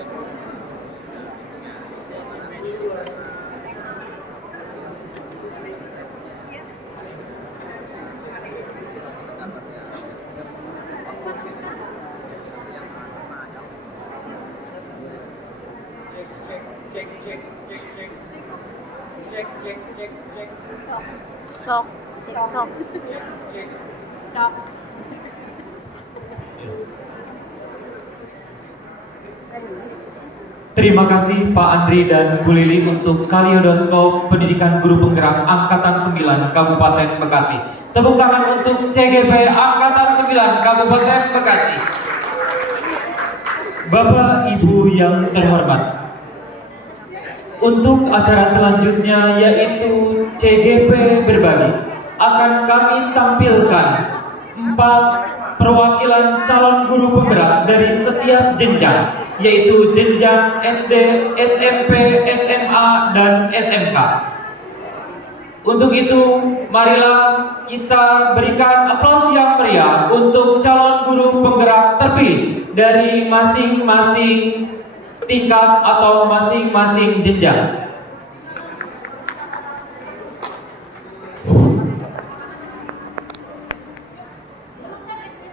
Sok, sok. Terima kasih Pak Andri dan Bu Lili untuk Kaliodoskop Pendidikan Guru Penggerak Angkatan 9 Kabupaten Bekasi. Tepuk tangan untuk CGP Angkatan 9 Kabupaten Bekasi. Bapak Ibu yang terhormat, untuk acara selanjutnya yaitu CGP Berbagi akan kami tampilkan 4 perwakilan calon guru penggerak dari setiap jenjang, yaitu jenjang SD, SMP, SMA, dan SMK. Untuk itu, marilah kita berikan aplaus yang meriah untuk calon guru penggerak terpilih dari masing-masing tingkat atau masing-masing jenjang.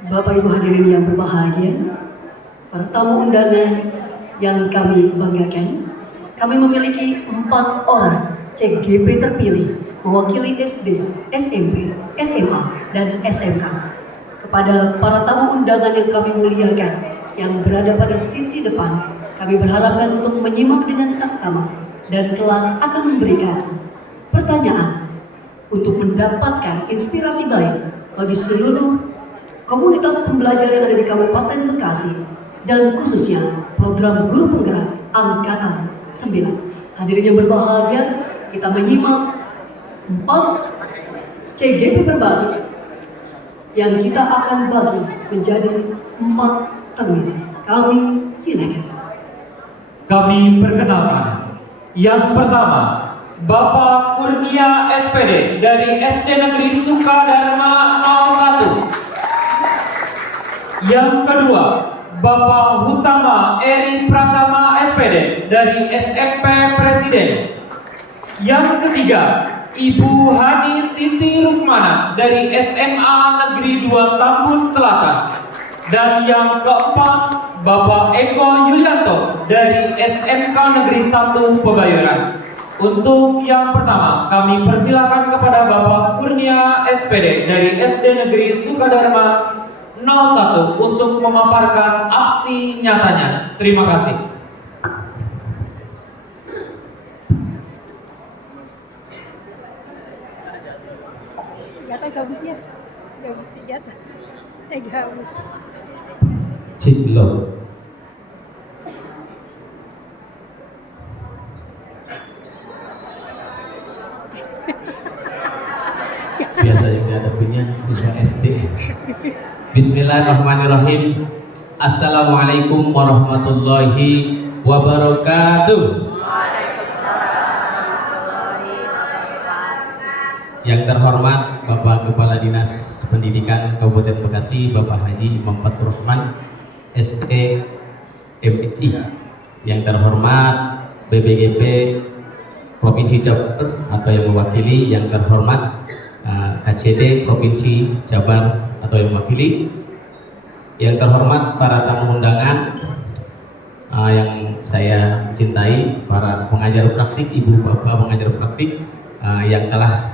Bapak Ibu hadirin yang berbahagia, para tamu undangan yang kami banggakan, kami memiliki 4 orang CGP terpilih mewakili SD, SMP, SMA, dan SMK. Kepada para tamu undangan yang kami muliakan yang berada pada sisi depan, kami berharapkan untuk menyimak dengan saksama dan kelak akan memberikan pertanyaan untuk mendapatkan inspirasi baik bagi seluruh komunitas pembelajar yang ada di Kabupaten Bekasi dan khususnya program guru penggerak Angkatan 9. Hadirin yang berbahagia, kita menyimak 4 CGP berbagi yang kita akan bagi menjadi 4 termin. Kami silakan. Kami perkenalkan. Yang pertama, Bapak Kurnia SPD dari SD Negeri Sukadharma 01. Yang kedua, Bapak Hutama Eri Pratama SPD dari SMP Presiden. Yang ketiga, Ibu Hani Siti Rukmana dari SMA Negeri 2 Tambun Selatan. Dan yang keempat, Bapak Eko Yulianto dari SMK Negeri 1 Pebayoran. Untuk yang pertama, kami persilakan kepada Bapak Kurnia SPD dari SD Negeri Sukadharma 01 untuk memaparkan aksi nyatanya. Terima kasih. Jatuh gabusnya. Gabus jatuh. Gabus. Ciklo. Biasanya dihadapinya siswa SD. Bismillahirrahmanirrahim. Assalamualaikum warahmatullahi wabarakatuh. Yang terhormat Bapak Kepala Dinas Pendidikan Kabupaten Bekasi, Bapak Haji Imam Fatur Rahman, ST MSI. Yang terhormat BBGP Provinsi Jabar atau yang mewakili, yang terhormat KCD Provinsi Jabar atau yang mewakili, yang terhormat para tamu undangan yang saya cintai, para pengajar praktik, ibu bapak pengajar praktik yang telah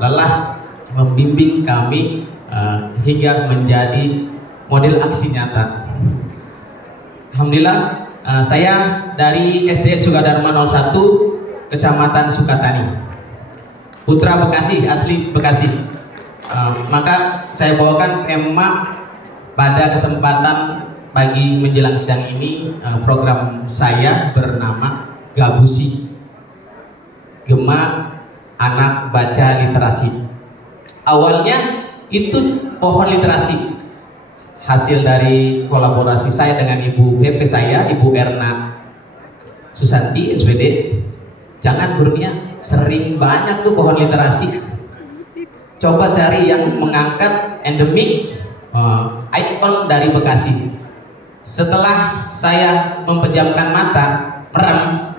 lelah membimbing kami hingga menjadi model aksi nyata. Alhamdulillah, saya dari SD Sukadharma 01 Kecamatan Sukatani, Putra Bekasi, asli Bekasi. Maka saya bawakan tema pada kesempatan pagi menjelang siang ini. Program saya bernama Gabusi, Gema Anak Baca Literasi. Awalnya itu pohon literasi, hasil dari kolaborasi saya dengan ibu VP saya, Ibu Erna Susanti SPD. Jangan Kurnia, sering banyak tuh pohon literasi. Coba cari yang mengangkat endemik ikon dari Bekasi. Setelah saya memejamkan mata, merem,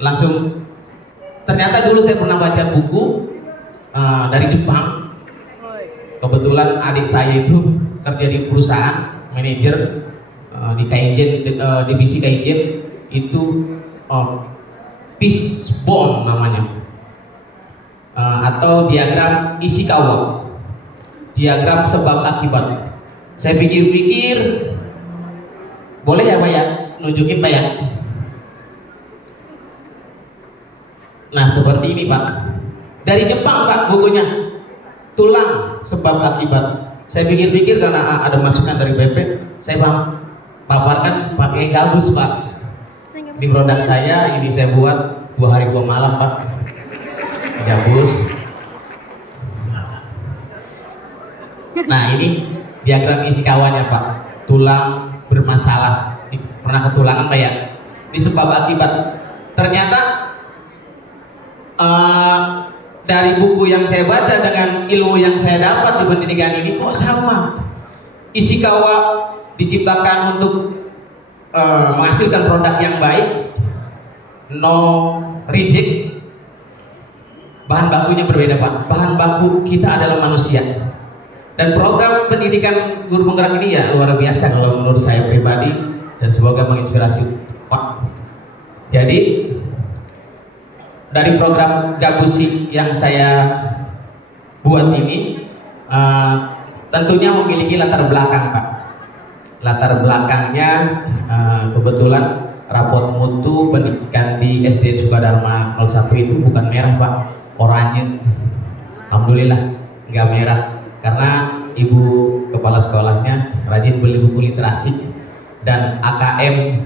langsung ternyata dulu saya pernah baca buku dari Jepang. Kebetulan adik saya itu kerja di perusahaan, manajer di Kaizen, divisi Kaizen itu fishbone namanya, atau diagram Ishikawa, diagram sebab akibat. Saya pikir-pikir, boleh ya Pak ya, nunjukin Pak ya. Nah seperti ini Pak, dari Jepang Pak bukunya, tulang sebab akibat. Saya pikir-pikir karena ada masukan dari BP, saya paparkan pakai gabus Pak. Di produk saya ini saya buat 2 hari 2 malam Pak, gabus. Nah ini diagram Ishikawanya Pak, tulang bermasalah. Pernah ketulangan Pak ya? Di sebab akibat. Ternyata dari buku yang saya baca dengan ilmu yang saya dapat di pendidikan ini kok sama. Ishikawa diciptakan untuk menghasilkan produk yang baik, no reject. Bahan bakunya berbeda Pak. Bahan baku kita adalah manusia. Dan program pendidikan guru penggerak ini ya luar biasa kalau menurut saya pribadi, dan semoga menginspirasi Pak. Jadi dari program Gabusi yang saya buat ini tentunya memiliki latar belakang Pak. Latar belakangnya kebetulan rapot mutu pendidikan di SD Sukadarma 01 itu bukan merah Pak, oranye. Alhamdulillah nggak merah, karena ibu kepala sekolahnya rajin beli buku literasi, dan AKM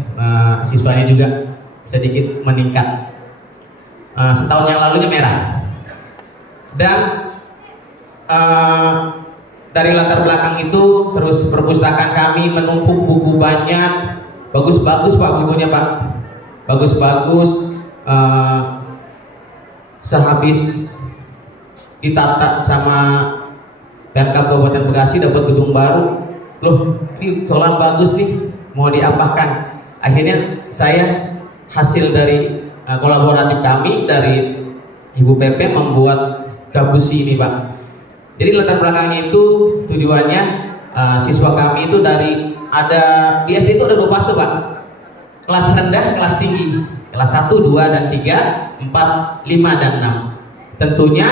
siswanya juga sedikit meningkat. Setahun yang lalunya merah. Dan dari latar belakang itu terus perpustakaan kami menumpuk buku banyak, bagus-bagus Pak bukunya Pak, bagus-bagus. Sehabis ditata sama Pemkab Kabupaten Bekasi dapat gedung baru, loh ini kolam bagus nih, mau diapakan. Akhirnya saya hasil dari kolaboratif kami dari Ibu PP membuat Gabusi ini Pak. Jadi latar belakangnya itu tujuannya siswa kami itu dari ada di SD itu ada 2 fase Pak, kelas rendah, kelas tinggi, kelas 1, 2, dan 3, 4, 5, dan 6. Tentunya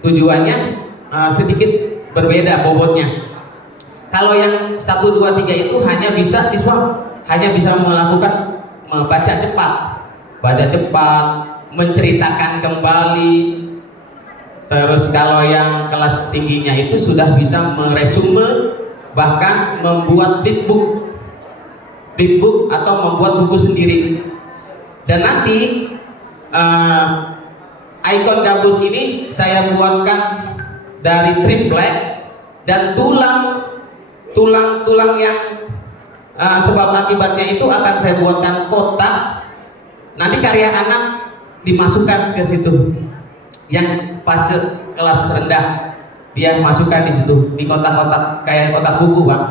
tujuannya sedikit berbeda bobotnya. Kalau yang 1, 2, 3 itu hanya bisa siswa hanya bisa melakukan baca cepat, menceritakan kembali. Terus kalau yang kelas tingginya itu sudah bisa meresume, bahkan membuat flipbook atau membuat buku sendiri. Dan nanti ikon Gabus ini saya buatkan dari triplek, dan tulang yang sebab akibatnya itu akan saya buatkan kotak. Nanti karya anak dimasukkan ke situ. Yang fase kelas rendah dia masukkan di situ, di kotak-kotak kayak kotak buku Pak.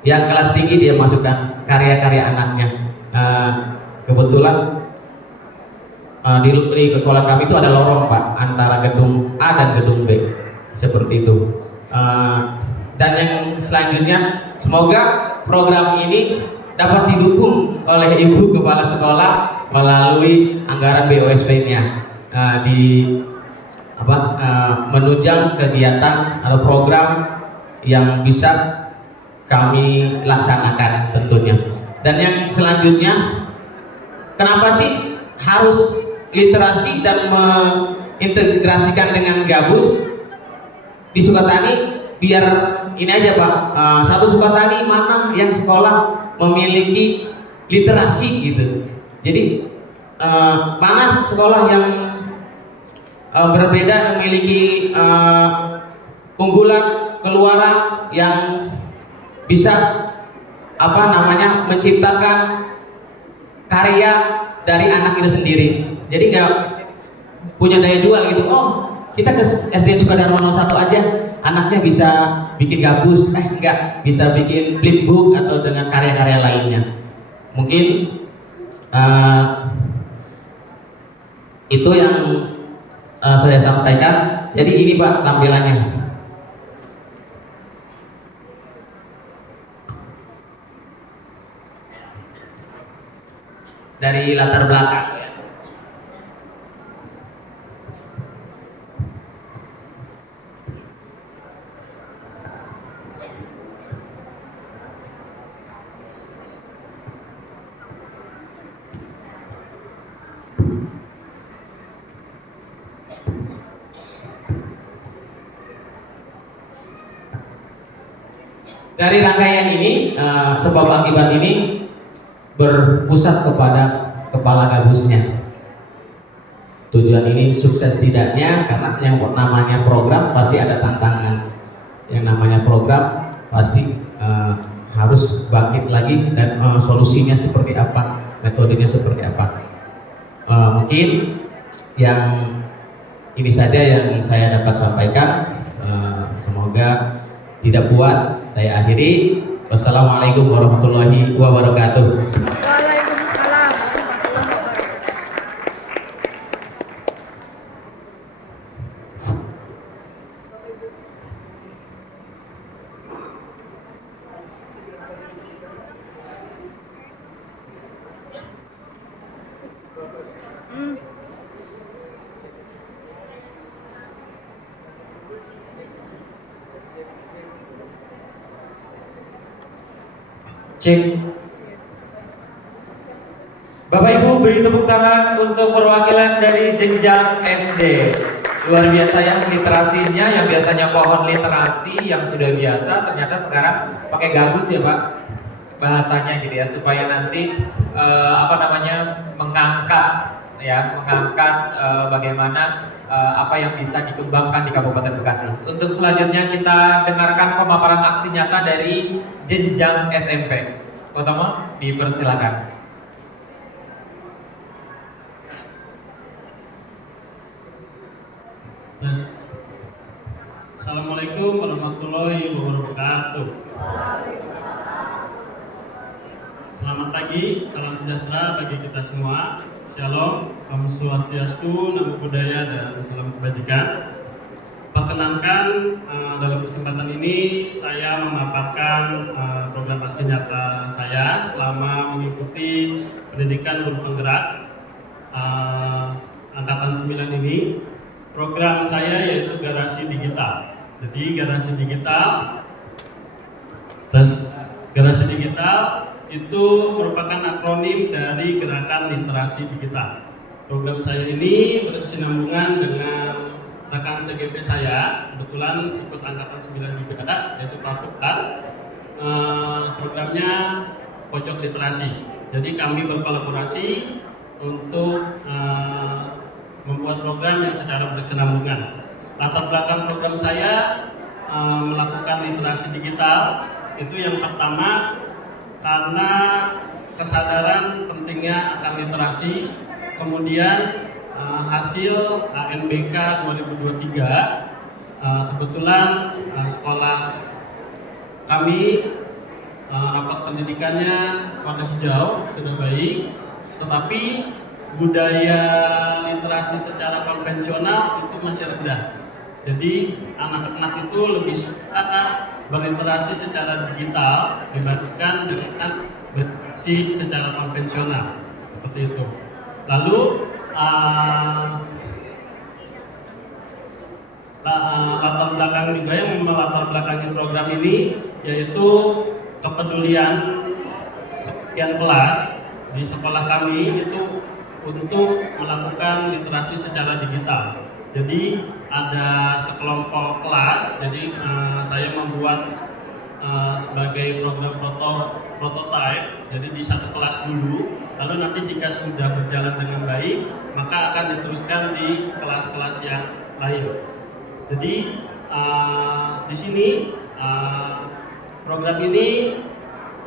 Yang kelas tinggi dia masukkan karya-karya anaknya. Kebetulan di sekolah kami itu ada lorong Pak, antara gedung A dan gedung B, seperti itu. Dan yang selanjutnya semoga program ini dapat didukung oleh Ibu Kepala Sekolah melalui anggaran BOSP-nya menunjang kegiatan atau program yang bisa kami laksanakan tentunya. Dan yang selanjutnya, kenapa sih harus literasi dan mengintegrasikan dengan Gabus di Sukatani? Biar ini aja Pak, satu Sukatani mana yang sekolah memiliki literasi gitu. Jadi mana sekolah yang berbeda, memiliki unggulan keluaran yang bisa menciptakan karya dari anak itu sendiri. Jadi nggak punya daya jual gitu. Oh kita ke SD Sukadarma 01 aja, anaknya bisa bikin gabus, enggak, bisa bikin flipbook atau dengan karya-karya lainnya. Mungkin itu yang saya sampaikan. Jadi ini Pak tampilannya. Dari latar belakang. Dari rangkaian ini, sebab akibat ini berpusat kepada kepala gabusnya. Tujuan ini sukses tidaknya, karena yang namanya program pasti ada tantangan. Yang namanya program pasti harus bangkit lagi dan solusinya seperti apa, metodenya seperti apa. Mungkin yang ini saja yang saya dapat sampaikan. Semoga tidak puas. Saya akhiri. Wassalamualaikum warahmatullahi wabarakatuh. Waalaikumsalam warahmatullahi wabarakatuh. Cek. Bapak Ibu beri tepuk tangan untuk perwakilan dari jenjang SD. Luar biasa ya literasinya, yang biasanya pohon literasi yang sudah biasa ternyata sekarang pakai gabus ya Pak. Bahasanya gitu ya, supaya nanti mengangkat bagaimana apa yang bisa dikembangkan di Kabupaten Bekasi. Untuk selanjutnya kita dengarkan pemaparan aksi nyata dari jenjang SMP. Otomo, dipersilakan. Assalamualaikum warahmatullahi wabarakatuh. Selamat pagi, salam sejahtera bagi kita semua. Shalom, Om Swastiastu, Namo Buddhaya, dan salam kebajikan. Perkenankan dalam kesempatan ini saya memaparkan program aksi nyata saya selama mengikuti pendidikan guru penggerak angkatan 9 ini. Program saya yaitu Garasi Digital. Jadi Garasi Digital itu merupakan akronim dari Gerakan Literasi Digital. Program saya ini berkesinambungan dengan rekan CGP saya, kebetulan ikut angkatan 9 juga, yaitu Pak Pukat. Programnya Pojok Literasi. Jadi kami berkolaborasi untuk membuat program yang secara berkesinambungan. Latar belakang program saya melakukan literasi digital itu yang pertama karena kesadaran pentingnya akan literasi, kemudian hasil ANBK 2023 kebetulan sekolah kami rapat pendidikannya warna hijau sudah baik, tetapi budaya literasi secara konvensional itu masih rendah. Jadi anak-anak itu lebih suka berliterasi secara digital dibandingkan dengan berliterasi secara konvensional, seperti itu. Lalu latar belakang juga yang melatar belakangi program ini yaitu kepedulian sekian kelas di sekolah kami itu untuk melakukan literasi secara digital. Jadi ada sekelompok kelas, jadi saya membuat sebagai program prototype. Jadi di satu kelas dulu, lalu nanti jika sudah berjalan dengan baik, maka akan diteruskan di kelas-kelas yang lain. Jadi di sini program ini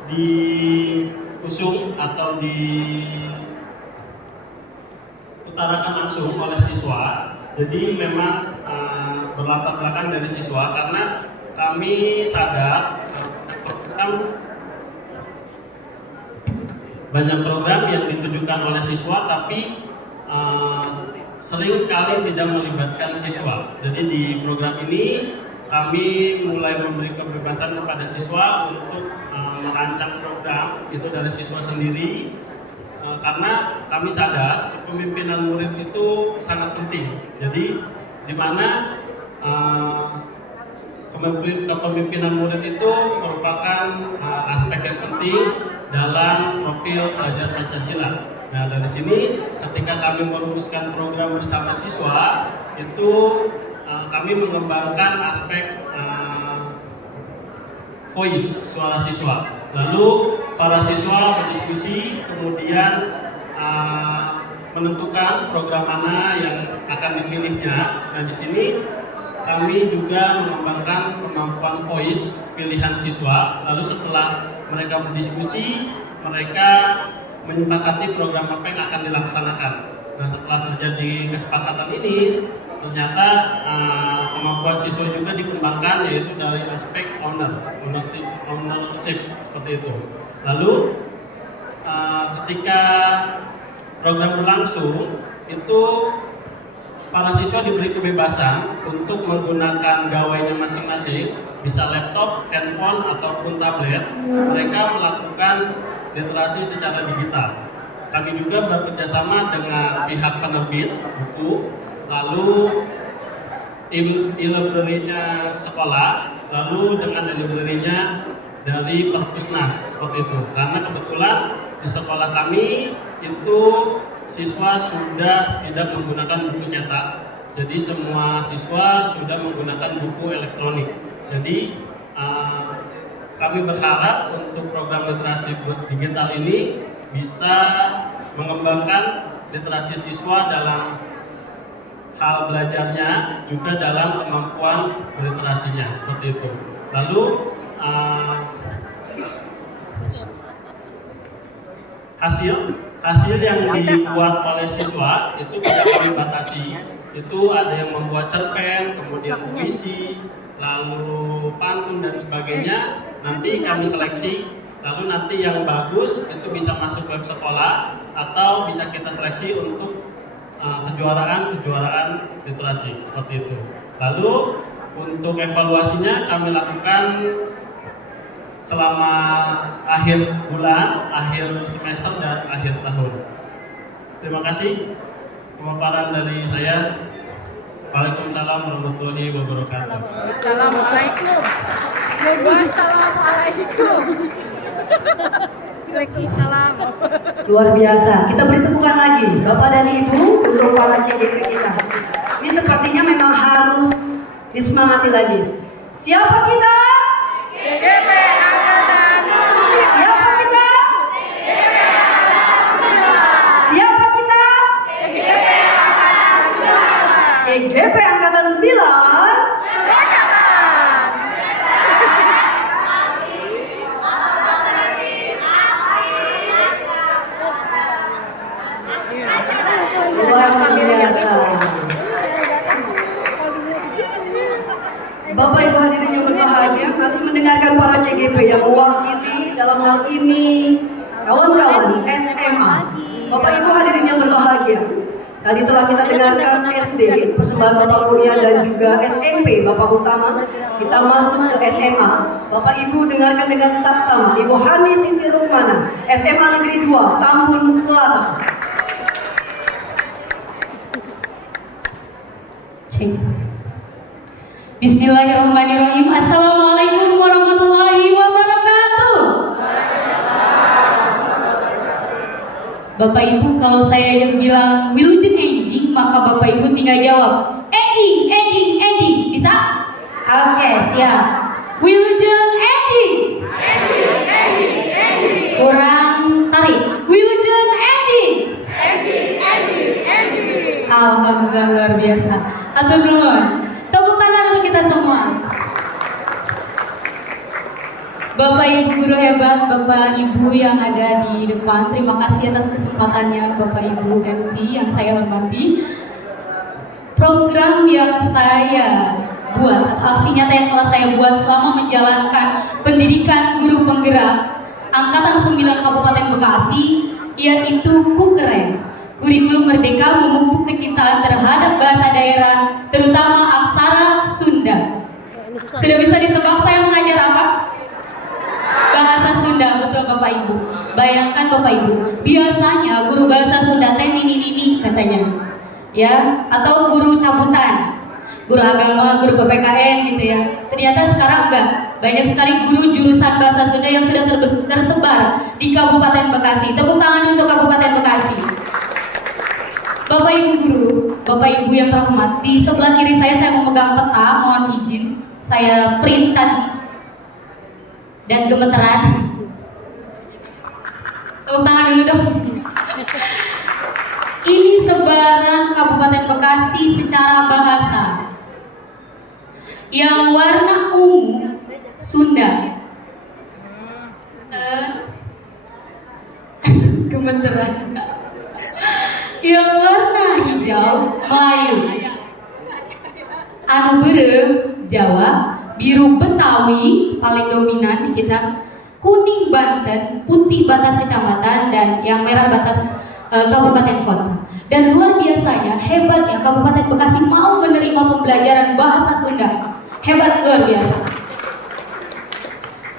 diusung atau diutarakan langsung oleh siswa. Jadi memang berlatar belakang dari siswa karena kami sadar banyak program yang ditujukan oleh siswa tapi sering kali tidak melibatkan siswa. Jadi di program ini kami mulai memberi kebebasan kepada siswa untuk merancang program itu dari siswa sendiri karena kami sadar kepemimpinan murid itu sangat penting. Jadi di mana kepemimpinan murid itu merupakan aspek yang penting dalam profil belajar Pancasila. Nah, dari sini ketika kami merumuskan program bersama siswa itu kami mengembangkan aspek voice, suara siswa. Lalu para siswa berdiskusi kemudian menentukan program mana yang akan dipilihnya. Nah, di sini kami juga mengembangkan kemampuan voice pilihan siswa. Lalu setelah mereka berdiskusi, mereka menyepakati program apa yang akan dilaksanakan. Nah, setelah terjadi kesepakatan ini, ternyata kemampuan siswa juga dikembangkan, yaitu dari aspek ownership seperti itu. Lalu ketika program berlangsung, itu para siswa diberi kebebasan untuk menggunakan gawainya masing-masing, bisa laptop, handphone ataupun tablet. Mereka melakukan literasi secara digital. Kami juga bekerjasama dengan pihak penerbit buku, lalu e-library-nya sekolah, lalu dengan e-library-nya dari Perpusnas seperti itu. Karena kebetulan di sekolah kami itu siswa sudah tidak menggunakan buku cetak, jadi semua siswa sudah menggunakan buku elektronik. Jadi kami berharap untuk program literasi digital ini bisa mengembangkan literasi siswa dalam hal belajarnya, juga dalam kemampuan berliterasinya, seperti itu. Lalu hasil yang dibuat oleh siswa itu tidak kami batasi. Itu ada yang membuat cerpen, kemudian puisi, lalu pantun dan sebagainya. Nanti kami seleksi, lalu nanti yang bagus itu bisa masuk web sekolah atau bisa kita seleksi untuk kejuaraan literasi seperti itu. Lalu untuk evaluasinya kami lakukan selama akhir bulan, akhir semester dan akhir tahun. Terima kasih pemaparan dari saya. Waalaikumsalam warahmatullahi wabarakatuh. Assalamualaikum. Wassalamualaikum. Waalaikumsalam. Luar biasa. Kita beri tepukan lagi Bapak dan Ibu untuk para CGP kita. Ini sepertinya memang harus disemangati lagi. Siapa kita? CGP Angkatan 9. Siapa kita? Siapa kita? CGP Angkatan 9. Luar biasa. Bapak Ibu hadirin yang berbahagia, masih mendengarkan para CGP yang mewakili dalam hal ini kawan-kawan SMA. Bapak Ibu hadirin yang berbahagia, tadi telah kita dengarkan SD, persembahan Bapak Kurnia dan juga SMP Bapak Utama. Kita masuk ke SMA. Bapak Ibu dengarkan dengan saksama Ibu Hani Siti Rukmana, SMA Negeri 2, Tambun Selatan. Bismillahirrahmanirrahim. Assalamualaikum warahmatullahi wabarakatuh. Bapak Ibu, kalau saya yang bilang Wilujeng Enjing, maka Bapak Ibu tinggal jawab Enjing, Enjing, Enjing. Bisa? Oke, siap. Wilujeng Enjing. Enjing, Enjing, Enjing. Kurang tarik. Wilujeng Enjing. Enjing, Enjing, Enjing. Alhamdulillah, luar biasa. Hatur nuhun. Tepuk tangan untuk kita semua. Bapak Ibu guru hebat, Bapak Ibu yang ada di depan, terima kasih atas kesempatannya Bapak Ibu MC yang saya hormati. Program yang saya buat atau aksi nyata yang telah saya buat selama menjalankan pendidikan guru penggerak Angkatan 9 Kabupaten Bekasi, yaitu Kukeren. Kurikulum Merdeka memupuk kecintaan terhadap bahasa daerah, terutama aksara Sunda. Sudah bisa ditebak saya mengajar apa? Bahasa Sunda, betul Bapak Ibu. Bayangkan Bapak Ibu, biasanya guru bahasa Sunda teh nini katanya, ya, atau guru cabutan, guru agama, guru PPKN gitu ya. Ternyata sekarang enggak, banyak sekali guru jurusan bahasa Sunda yang sudah tersebar di Kabupaten Bekasi. Tepuk tangan untuk Kabupaten Bekasi. Bapak Ibu guru, Bapak Ibu yang terhormat, di sebelah kiri saya memegang peta, mohon izin saya print tadi dan gemeteran. Tepuk tangan dulu dong. Ini sebaran Kabupaten Bekasi secara bahasa. Yang warna ungu Sunda, gemeteran. Yang warna hijau Melayu, anu berem Jawa, biru Betawi paling dominan di kita, kuning Banten, putih batas kecamatan, dan yang merah batas kabupaten kota. Dan luar biasanya, hebatnya Kabupaten Bekasi mau menerima pembelajaran bahasa Sunda. Hebat, luar biasa.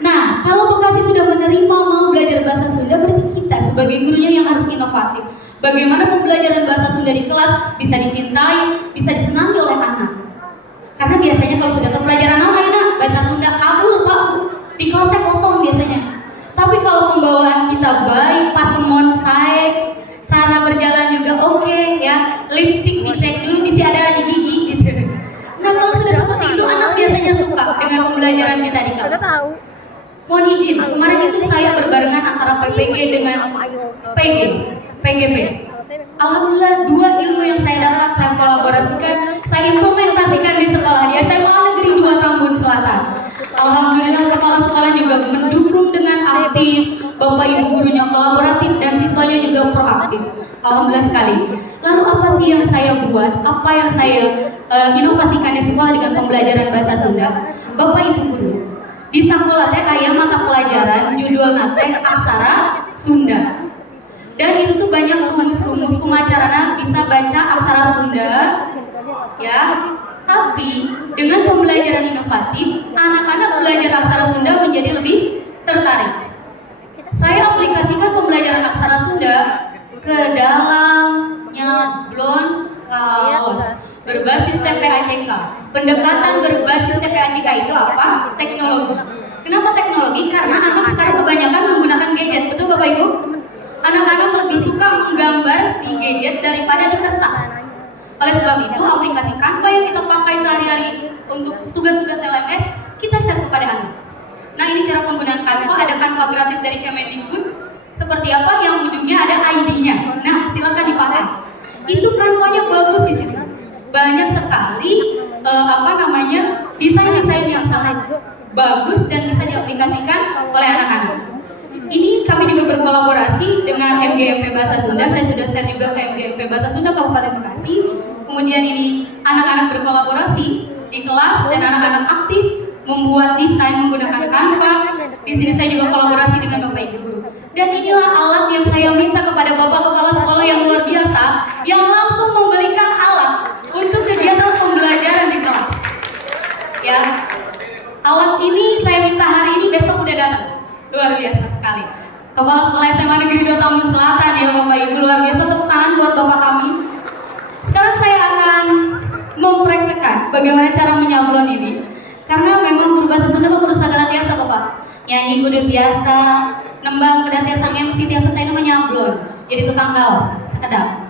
Nah, kalau Bekasi sudah menerima mau belajar bahasa Sunda, berarti kita sebagai gurunya yang harus inovatif. Bagaimana pembelajaran bahasa Sunda di kelas bisa dicintai, bisa disenangi oleh anak. Karena biasanya kalau sudah tahu pelajaran lain, bahasa Sunda kabur Pak, di kelasnya kosong biasanya. Tapi kalau pembawaan kita baik, pas monsai, cara berjalan juga oke, ya, lipstick dicek dulu bisa ada di gigi gitu. Nah kalau sudah seperti itu anak biasanya suka dengan pembelajaran kita di kelas. Mohon izin, kemarin itu saya berbarengan antara PPG dengan PGP. Alhamdulillah dua ilmu yang saya dapat saya kolaborasikan, saya implementasikan di sekolah di SMA Negeri 2 Tambun Selatan. Alhamdulillah kepala sekolah juga mendukung dengan aktif, bapak ibu gurunya kolaboratif dan siswanya juga proaktif. Alhamdulillah sekali. Lalu apa sih yang saya buat? Apa yang saya inovasikan di sekolah dengan pembelajaran bahasa Sunda? Bapak ibu guru, di sekolah teh aya mata pelajaran judul teh aksara Sunda. Dan itu tuh banyak rumus-rumus kumacarana bisa baca aksara Sunda, ya. Tapi dengan pembelajaran inovatif, anak-anak belajar aksara Sunda menjadi lebih tertarik. Saya aplikasikan pembelajaran aksara Sunda ke dalam nyablon kaos berbasis TPACK. Pendekatan berbasis TPACK itu apa? Teknologi. Kenapa teknologi? Karena anak sekarang kebanyakan menggunakan gadget, betul Bapak Ibu? Anak-anak lebih suka menggambar di gadget daripada di kertas. Oleh sebab itu, aplikasi Canva yang kita pakai sehari-hari untuk tugas-tugas LMS, kita share kepada anak. Nah, ini cara penggunaan Canva, ada Canva gratis dari Kemendikbud. Seperti apa? Yang ujungnya ada ID-nya. Nah, silakan dipakai. Itu Canva-nya bagus di situ. Banyak sekali desain-desain yang sangat bagus dan bisa diaplikasikan oleh anak-anak. Ini kami juga berkolaborasi dengan MGMP Bahasa Sunda. Saya sudah share juga ke MGMP Bahasa Sunda Kabupaten Bekasi. Kemudian ini anak-anak berkolaborasi di kelas dan anak-anak aktif membuat desain menggunakan Canva. Di sini saya juga kolaborasi dengan Bapak Ibu guru. Dan inilah alat yang saya minta kepada Bapak Kepala Sekolah yang luar biasa, yang langsung membelikan alat untuk kegiatan pembelajaran di kelas. Ya, alat ini saya minta hari ini, besok udah datang. Luar biasa sekali. Kepala Sekolah SMA Negeri 2 Tambun Selatan ya Bapak Ibu, luar biasa, tepuk tangan buat Bapak kami. Sekarang saya akan mempraktekkan bagaimana cara menyablon ini. Karena memang guru bahasa Sunda kudu sagala tiasa Bapak. Nyanyi kudu tiasa, nembang kudu tiasa, MC tiasa teh menyablon. Jadi tukang kaos, sekedap.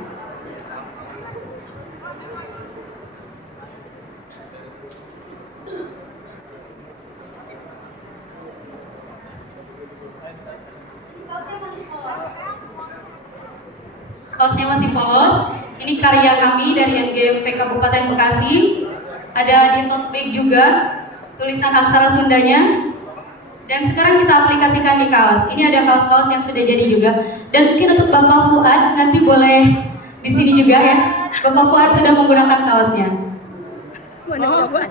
Kaosnya masih polos. Ini karya kami dari MGMP Kabupaten Bekasi. Ada di tote bag juga tulisan aksara Sundanya. Dan sekarang kita aplikasikan di kaos. Ini ada kaos-kaos yang sudah jadi juga. Dan mungkin untuk Bapak Fuad nanti boleh di sini juga ya. Bapak Fuad sudah menggunakan kaosnya. Mana jawaban?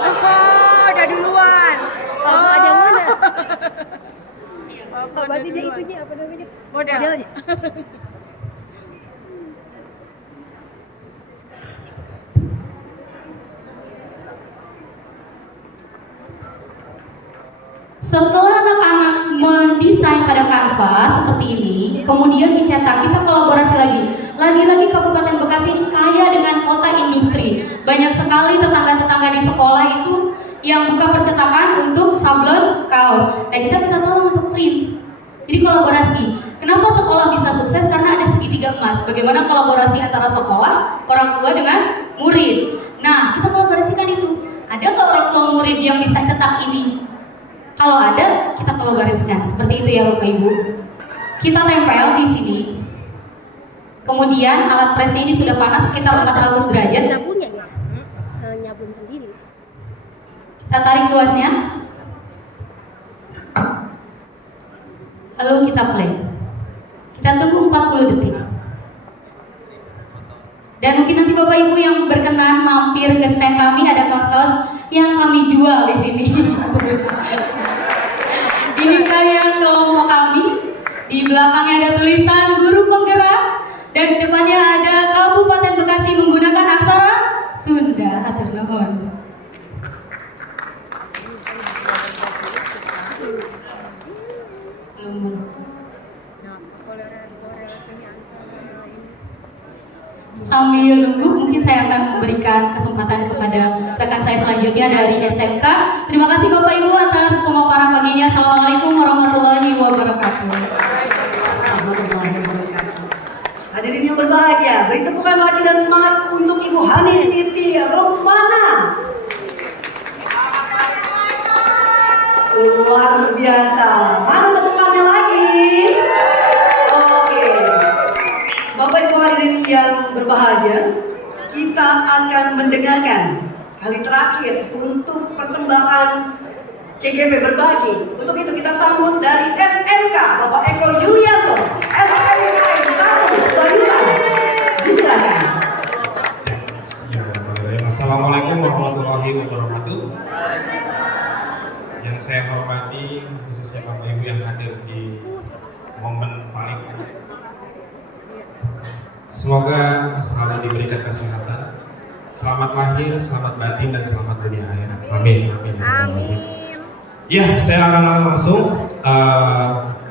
Apa? Udah duluan. Apa aja mana? Apa Berarti udah dia duluan? itunya apa namanya? Model. Modelnya. Setelah anak-anak mendesain pada kanvas seperti ini, kemudian dicetak, kita kolaborasi lagi. Lagi-lagi Kabupaten Bekasi ini kaya dengan kota industri. Banyak sekali tetangga-tetangga di sekolah itu yang buka percetakan untuk sablon kaos. Dan kita minta tolong untuk print. Jadi kolaborasi. Kenapa sekolah bisa sukses? Karena ada segitiga emas. Bagaimana kolaborasi antara sekolah, orang tua dengan murid. Nah, kita kolaborasikan itu. Ada nggak orang tua murid yang bisa cetak ini? Kalau ada, kita kolaborasikan. Seperti itu ya Bapak Ibu. Kita tempel di sini. Kemudian alat presnya ini sudah panas sekitar 400 derajat. Sabunya ya. Nyabun sendiri. Kita tarik tuasnya. Lalu kita play. Kita tunggu 40 detik. Dan mungkin nanti Bapak Ibu yang berkenan mampir ke stand kami, ada kaos-kaos yang kami jual di sini. Ini karya kelompok kami. Di belakangnya ada tulisan guru penggerak dan di depannya ada Kabupaten Bekasi menggunakan aksara Sunda. Hatur nuhun. Sambil nunggu, mungkin saya akan memberikan kesempatan kepada rekan saya selanjutnya dari SMK. Terima kasih Bapak Ibu atas pemaparan paginya. Assalamualaikum warahmatullahi wabarakatuh. Hadirin yang berbahagia, beri tepukan lagi dan semangat untuk Ibu Hani Siti Rohmana. Luar biasa. Mana tepukannya lagi? Oke. Bapak Ibu hadirin yang berbahagia, kita akan mendengarkan kali terakhir untuk persembahan CGP berbagi. Untuk itu kita sambut dari SMK Bapak Eko Yulianto, SMK 1 Bayuran. Disilakan. Assalamualaikum warahmatullahi wabarakatuh. Yang saya hormati khususnya Bapak Ibu yang hadir di momen paling semoga selalu diberikan kesehatan, selamat lahir, selamat batin, dan selamat dunia akhirat. Amin. Amin. Ya, saya akan langsung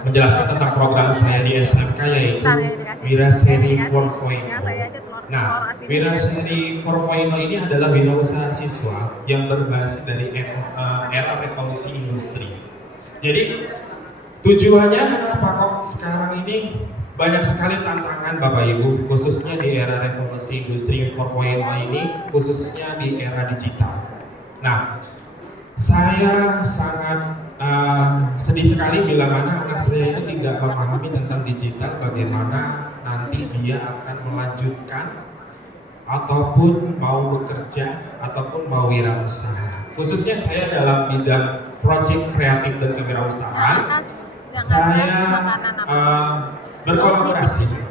menjelaskan tentang program saya di SMK, yaitu Wiraseri 4.0. Nah, Wiraseri 4.0 ini adalah wirausaha siswa yang berbasis dari era revolusi industri. Jadi tujuannya kenapa kok sekarang ini banyak sekali tantangan Bapak Ibu, khususnya di era revolusi industri 4.0 ini, khususnya di era digital. Nah, saya sangat sedih sekali bila mana anak saya itu tidak memahami tentang digital, bagaimana nanti dia akan melanjutkan ataupun mau bekerja ataupun mau wirausaha. Khususnya saya dalam bidang project kreatif dan kewirausahaan, saya berkolaborasi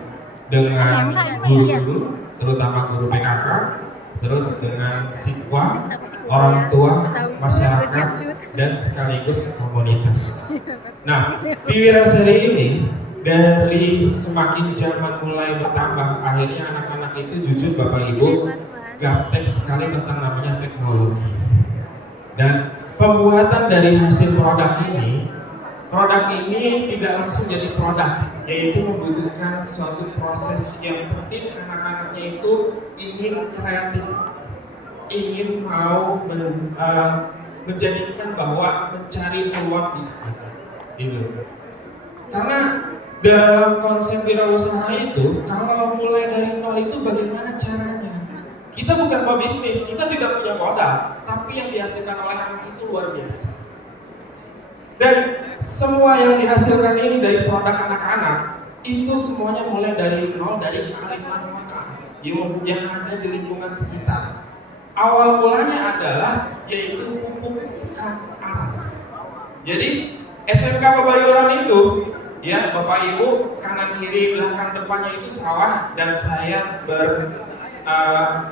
dengan guru-guru, terutama guru PKK, terus dengan siswa, orang tua, masyarakat, dan sekaligus komunitas. Nah, di Wiraseri ini dari semakin zaman mulai bertambah, akhirnya anak-anak itu jujur Bapak Ibu gaptek sekali tentang namanya teknologi. Dan pembuatan dari hasil produk ini tidak langsung jadi produk, yaitu membutuhkan suatu proses yang penting. Anak-anaknya itu ingin kreatif, ingin mau menjadikan bahwa mencari peluang bisnis gitu. Karena dalam konsep wirausaha itu, kalau mulai dari nol itu bagaimana caranya? Kita bukan pebisnis, kita tidak punya modal, tapi yang dihasilkan oleh anak itu luar biasa. Dan semua yang dihasilkan ini dari produk anak-anak itu semuanya mulai dari nol, dari kearifan lokal yang ada di lingkungan sekitar. Awal mulanya adalah yaitu pupuk sekam arang. Jadi SMK Pebayuran itu, ya Bapak Ibu, kanan kiri belakang depannya itu sawah, dan saya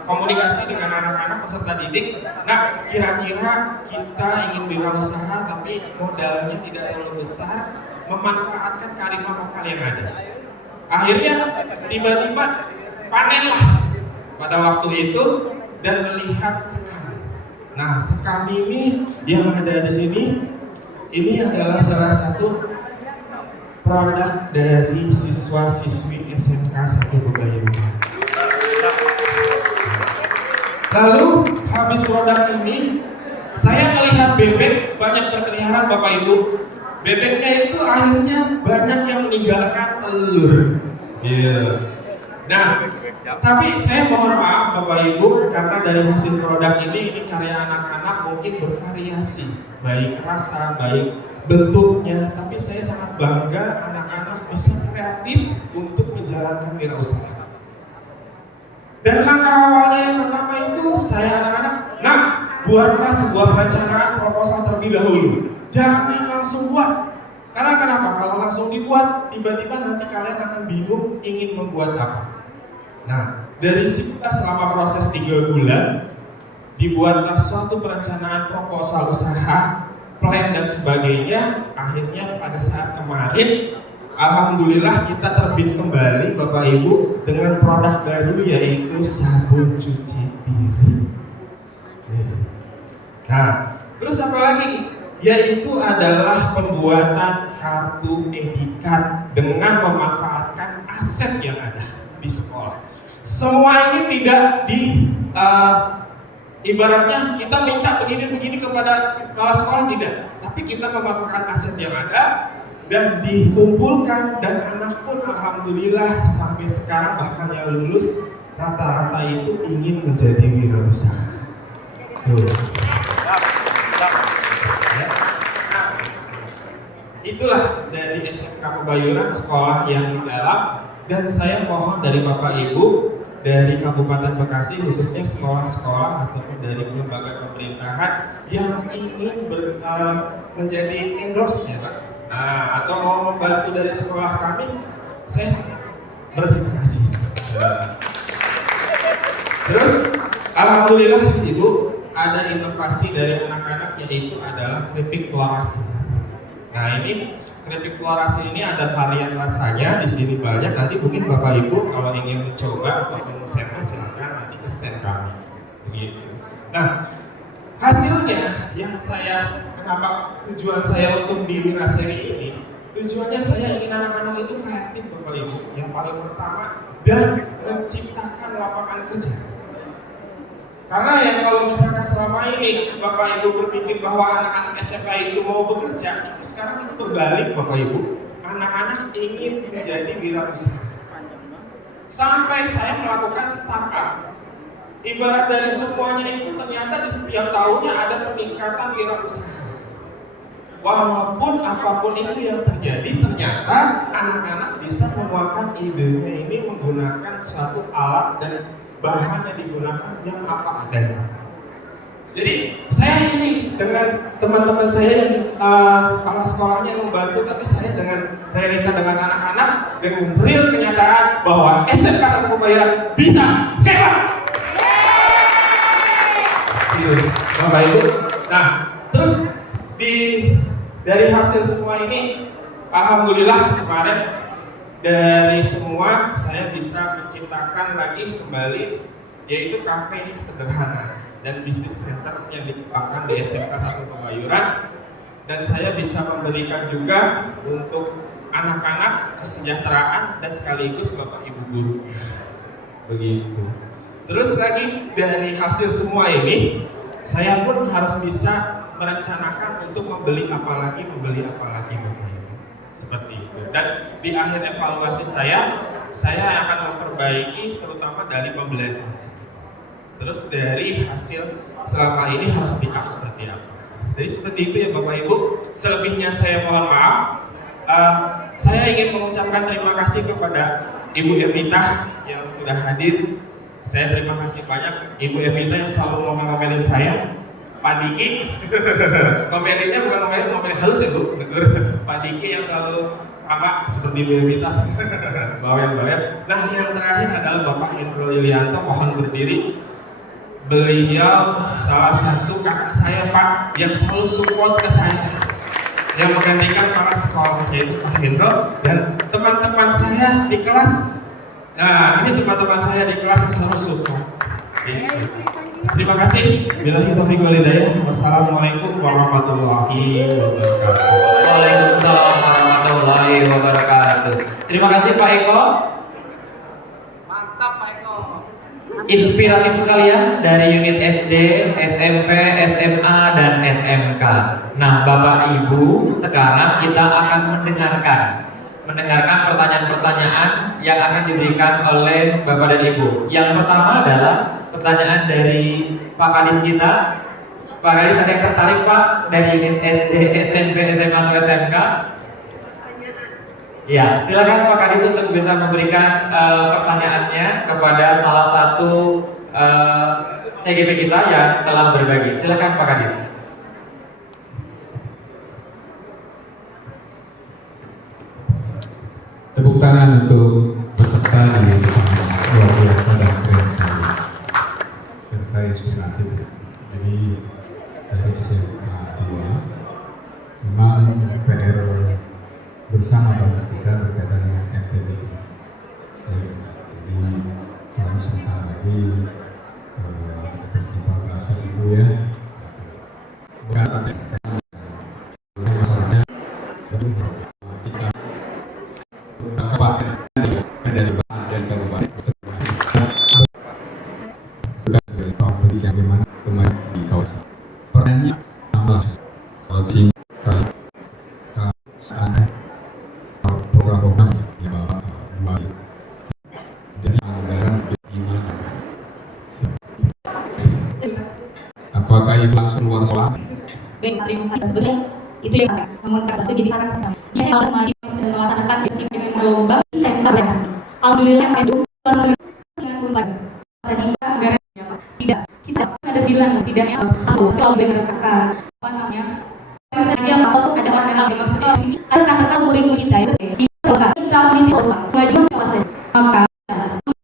komunikasi dengan anak-anak peserta didik. Nah, kira-kira kita ingin wirausaha tapi modalnya tidak terlalu besar, memanfaatkan kearifan lokal yang ada. Akhirnya tiba-tiba panenlah pada waktu itu dan melihat sekam. Nah, sekam ini yang ada di sini ini adalah salah satu produk dari siswa-siswi SMK 1 Pebayuran. Lalu habis produk ini, saya melihat bebek banyak berkeliaran Bapak Ibu. Bebeknya itu akhirnya banyak yang meninggalkan telur. Nah, tapi saya mohon maaf Bapak Ibu, karena dari hasil produk ini karya anak-anak mungkin bervariasi, baik rasa, baik bentuknya, tapi saya sangat bangga anak-anak bisa kreatif untuk menjalankan wirausaha. Dan langkah awalnya yang pertama itu saya anak-anak, nah buatlah sebuah perencanaan proposal terlebih dahulu. Jangan langsung buat. Karena kenapa? Kalau langsung dibuat, tiba-tiba nanti kalian akan bingung ingin membuat apa. Nah, dari situ selama proses 3 bulan, dibuatlah suatu perencanaan proposal usaha, plan dan sebagainya. Akhirnya pada saat kemarin, alhamdulillah kita terbit kembali Bapak Ibu dengan produk baru yaitu sabun cuci piring. Nah, terus apa lagi? Yaitu adalah pembuatan kartu edikan dengan memanfaatkan aset yang ada di sekolah. Semua ini tidak ibaratnya kita minta begini-begini kepada kepala sekolah, tidak. Tapi kita memanfaatkan aset yang ada dan dikumpulkan, dan anak pun alhamdulillah sampai sekarang bahkan yang lulus rata-rata itu ingin menjadi wirausaha. Tuh. Itulah dari SMK Pebayuran, sekolah yang di dalam, dan saya mohon dari Bapak Ibu dari Kabupaten Bekasi, khususnya sekolah-sekolah ataupun dari lembaga pemerintahan yang ingin menjadi endorse ya Pak, atau mau membantu dari sekolah kami, saya sangat berterima kasih. Terus alhamdulillah Ibu, ada inovasi dari anak-anak yaitu adalah keripik telorasi. Nah, ini keripik telorasi ini ada varian rasanya, di sini banyak. Nanti mungkin Bapak Ibu kalau ingin mencoba ataupun sampel silakan nanti ke stand kami. Begitu. Nah, hasilnya yang kenapa tujuan saya untuk di Wiraseri ini, tujuannya saya ingin anak-anak itu kreatif Bapak Ibu. Yang paling pertama, dan menciptakan lapangan kerja. Karena ya kalau misalkan selama ini Bapak Ibu berpikir bahwa anak-anak SMK itu mau bekerja, itu sekarang itu berbalik Bapak Ibu. Anak-anak ingin menjadi wirausaha. Sampai saya melakukan startup. Ibarat dari semuanya itu ternyata di setiap tahunnya ada peningkatan wirausaha. Walaupun apapun itu yang terjadi, ternyata anak-anak bisa menuangkan idenya ini menggunakan suatu alat dan bahan yang digunakan yang apa adanya. Jadi saya ini dengan teman-teman saya yang kepala sekolahnya membantu, tapi saya dengan realita dengan anak-anak, dengan real kenyataan bahwa SMK 1 Pebayuran bisa hebat. Bapak Ibu. Nah, terus dari hasil semua ini, alhamdulillah kemarin dari semua saya bisa menciptakan lagi kembali yaitu kafe sederhana dan bisnis center yang dikembangkan di SMK 1 Pebayuran, dan saya bisa memberikan juga untuk anak-anak kesejahteraan dan sekaligus Bapak Ibu guru. Begitu. Terus lagi dari hasil semua ini, saya pun harus bisa merencanakan untuk membeli apa lagi Bapak Ibu. Seperti itu. Dan di akhir evaluasi saya akan memperbaiki terutama dari pembelajaran. Terus dari hasil selama ini harus di-up seperti apa. Jadi seperti itu ya Bapak Ibu. Selebihnya saya mohon maaf. Saya ingin mengucapkan terima kasih kepada Ibu Evita yang sudah hadir. Saya terima kasih banyak Ibu Evita yang selalu ngomelin saya. Pak Diki. Komedinya bukan komedi halus ya Bu, Pak Diki yang selalu sama seperti Bu Evita. Bawen-bawen. Nah yang terakhir adalah Bapak Hendro Yulianto, mohon berdiri. Beliau salah satu kakak saya Pak yang selalu support ke saya, yang menggantikan kepala sekolah, yaitu Pak Hendro dan teman-teman saya di kelas. Nah ini teman-teman saya di kelas yang selalu support. Terima kasih. Billahi taufiq wal hidayah. Wassalamualaikum warahmatullahi wabarakatuh. Waalaikumsalam warahmatullahi wabarakatuh. Terima kasih Pak Eko. Mantap Pak Eko. Inspiratif sekali ya dari unit SD, SMP, SMA, dan SMK. Nah Bapak Ibu, sekarang kita akan mendengarkan pertanyaan-pertanyaan yang akan diberikan oleh Bapak dan Ibu. Yang pertama adalah pertanyaan dari Pak Kadis kita. Pak Kadis, ada yang tertarik Pak dari unit SD, SMP, SMA, atau SMK? Ya, silakan Pak Kadis untuk bisa memberikan pertanyaannya kepada salah satu CGP kita yang telah berbagi. Silakan Pak Kadis. Tepuk tangan untuk peserta di luar biasa dan keren sekali serta inspiratif. Jadi dari SMA 2 memang PR bersama bagi kita berkaitan dengan MTBI. Jadi dalam sebentar lagi ada festival bahasa ibu ya. Masalahnya kabupaten dari dan kabupaten bagaimana kemarin di kawasan perannya sama di program-program yang bapak dari anggaran gimana, apakah ibu langsung luar sekolah? Baik, terima kasih. Sebenarnya itu yang saya, namun kata saya jadi saran saya. Bisa kalau kembali bisa melaksanakan basic dengan lomba investasi. Alhamdulillah Mas dengan Unpad. Tadi anggaran berapa? Tidak, kita ada 9, tidak yang kalau dengan kakak apa namanya? Saja kalau ada orang yang maksudnya di sini ada karena murid-murid kita di kita meniti usaha pengajuan proses maka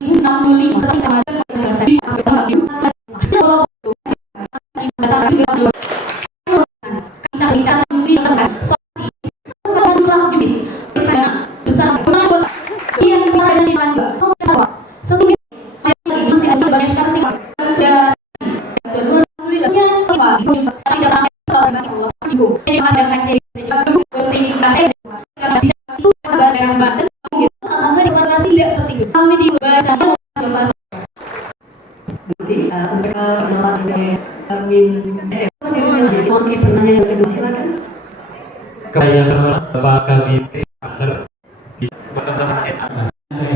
65 tapi kemarin menjelaskan maksudnya di untuk perkenalan ini Armin SMA jadi masuki pertanyaan yang kedua silakan. Yang berhormat Bapak Kabit Master di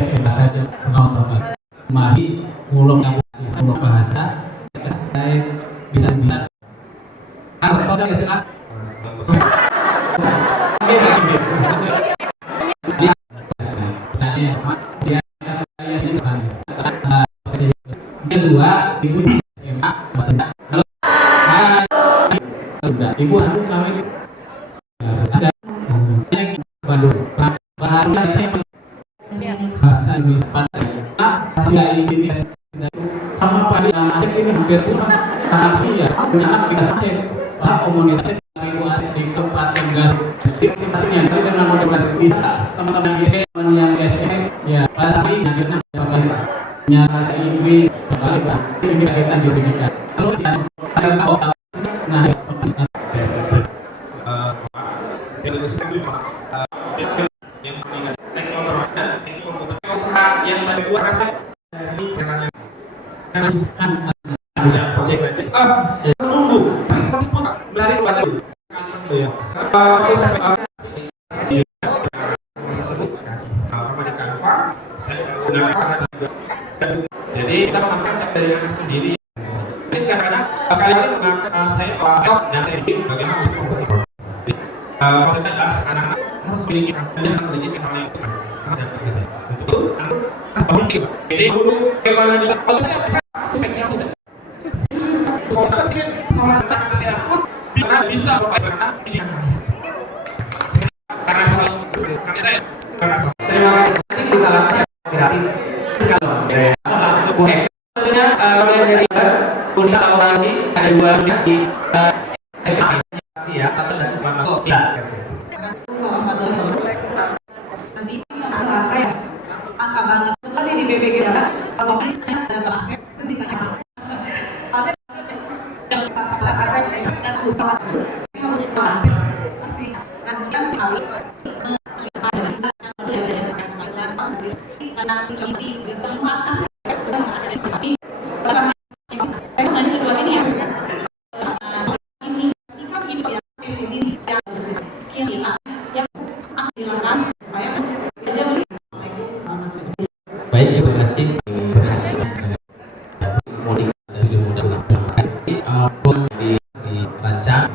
SMA saja teman-teman. Mari mulai ngomong bahasa terkait bisa apa SMA. Kedua, ibu SMA bahasa ibu aku kami Bandung bahannya saya bahasa Indonesia ini sama pada masih ini hampir kurang anak saya punya anak kita saja Pak komunitas ibu asik di Kabupaten Garut jadi masing-masing yang kali dengan motivasi bisa teman-teman yang SM ya bahasa ini yang bisa nya bahasa Inggris kali ini kita juga kalau kita nah yang kedua rasa dari karena tunggu dari luar saya selalu gunakan jadi kita menggunakan dari anak sendiri kadang-kadang kalian menggunakan saya laptop dan sendiri bagaimana prosesnya adalah anak-anak harus memiliki hal yang untuk jadi dulu bagaimana kalau saya bisa sebaiknya tidak salah satu Karena Terima kasih. Nanti bisa langsung gratis. Sekali. Langsung buat tentunya program dari Unika atau lagi ada dua di ya atau dari selama ya. Tadi masalah kayak angka banget tadi di BPG kalau ada bahasa ditanya ada yang asep dan usaha harus masih yang sekali Baik, terima kasih. Berhasil mudik dari mudah pun dirancang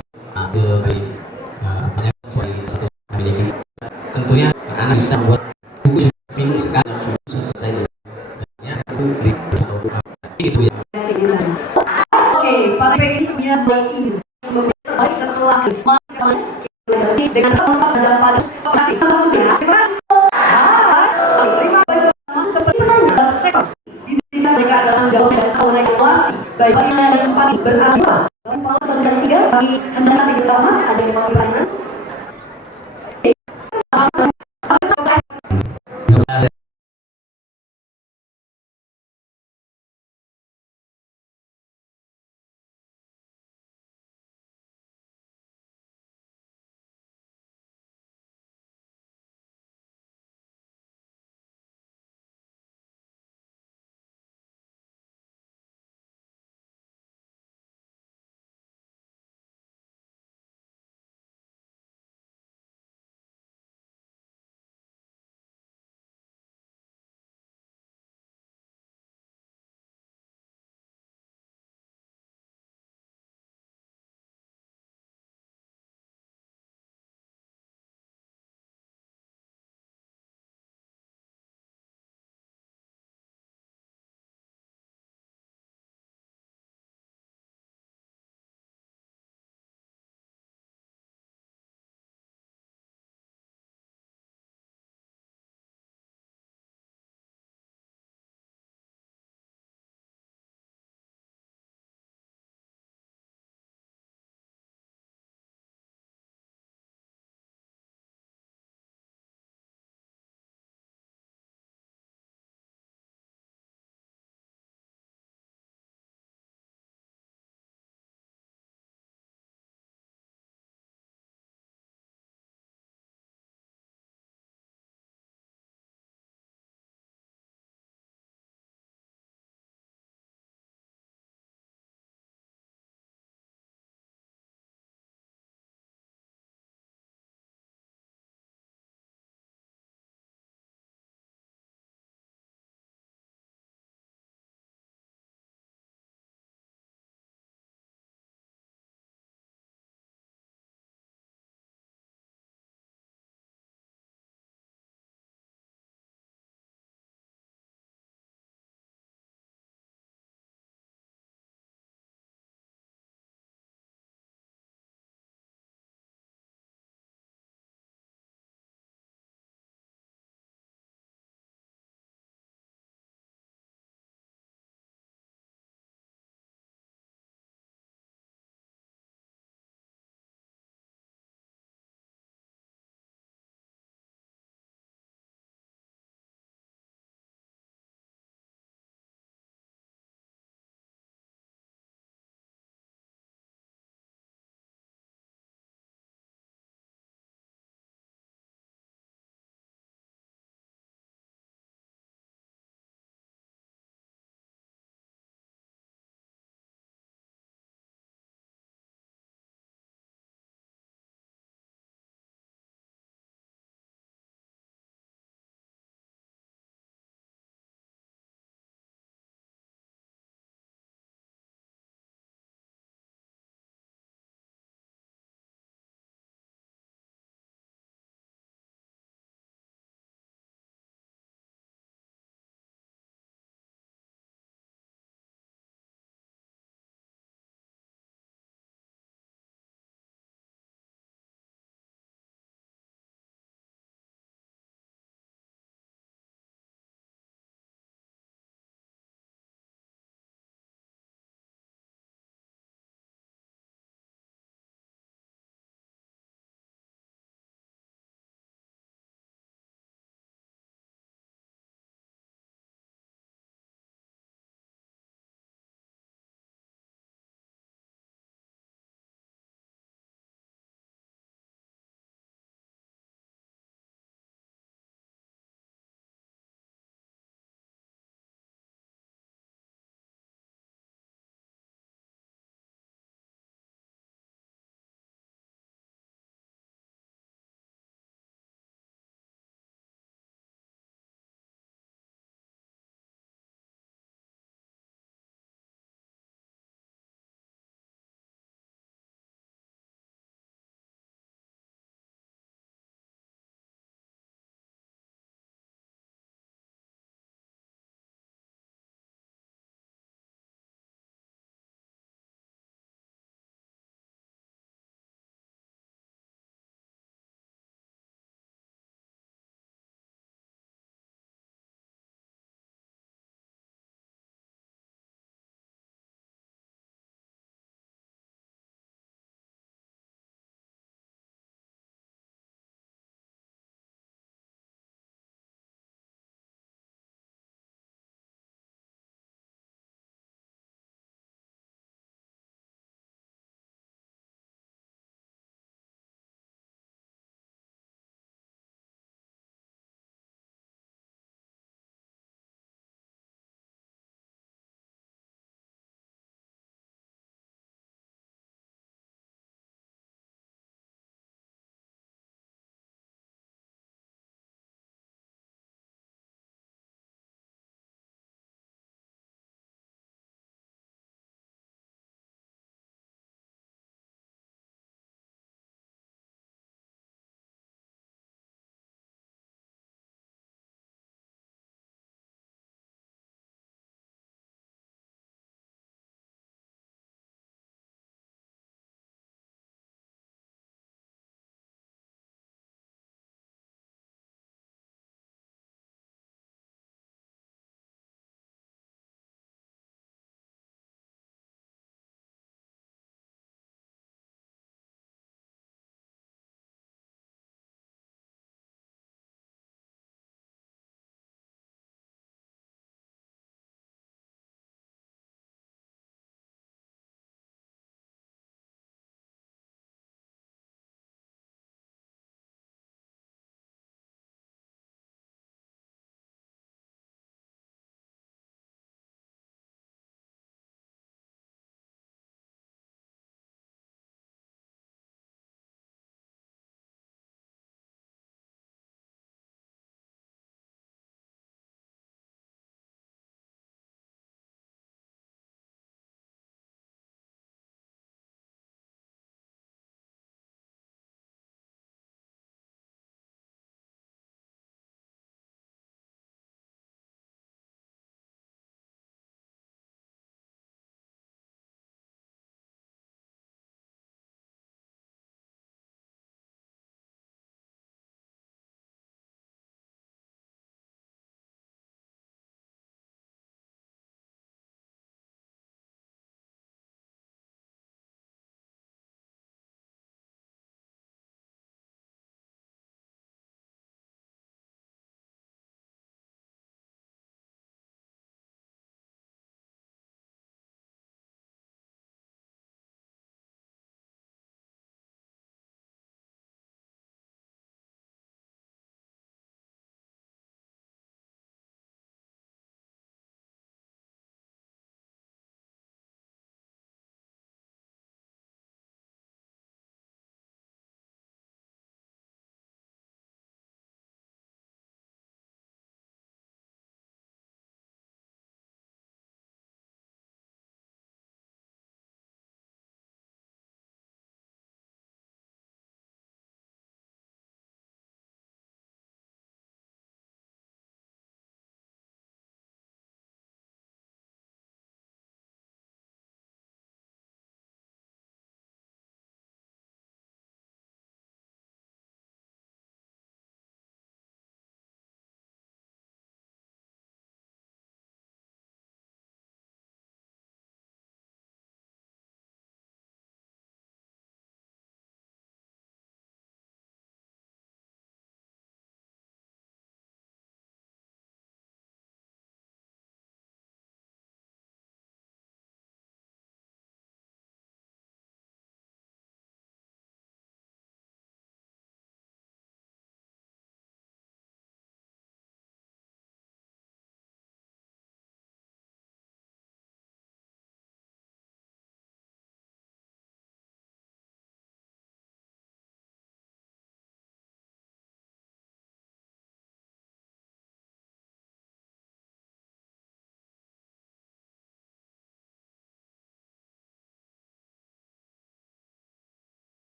dari banyak satu ini tentunya anak bisa membuat buku seminggu sekali selesai ya itu ya. Oke, para PKI baik ini terbaik setelah dengan tempat pada operasi ya. Terima kasih masuk ke penanganan sektor. Diberikan mereka dalam jawab dan tahun evaluasi. Baik yang paling beranggota. Dan ketiga kami hendak selamat ada yang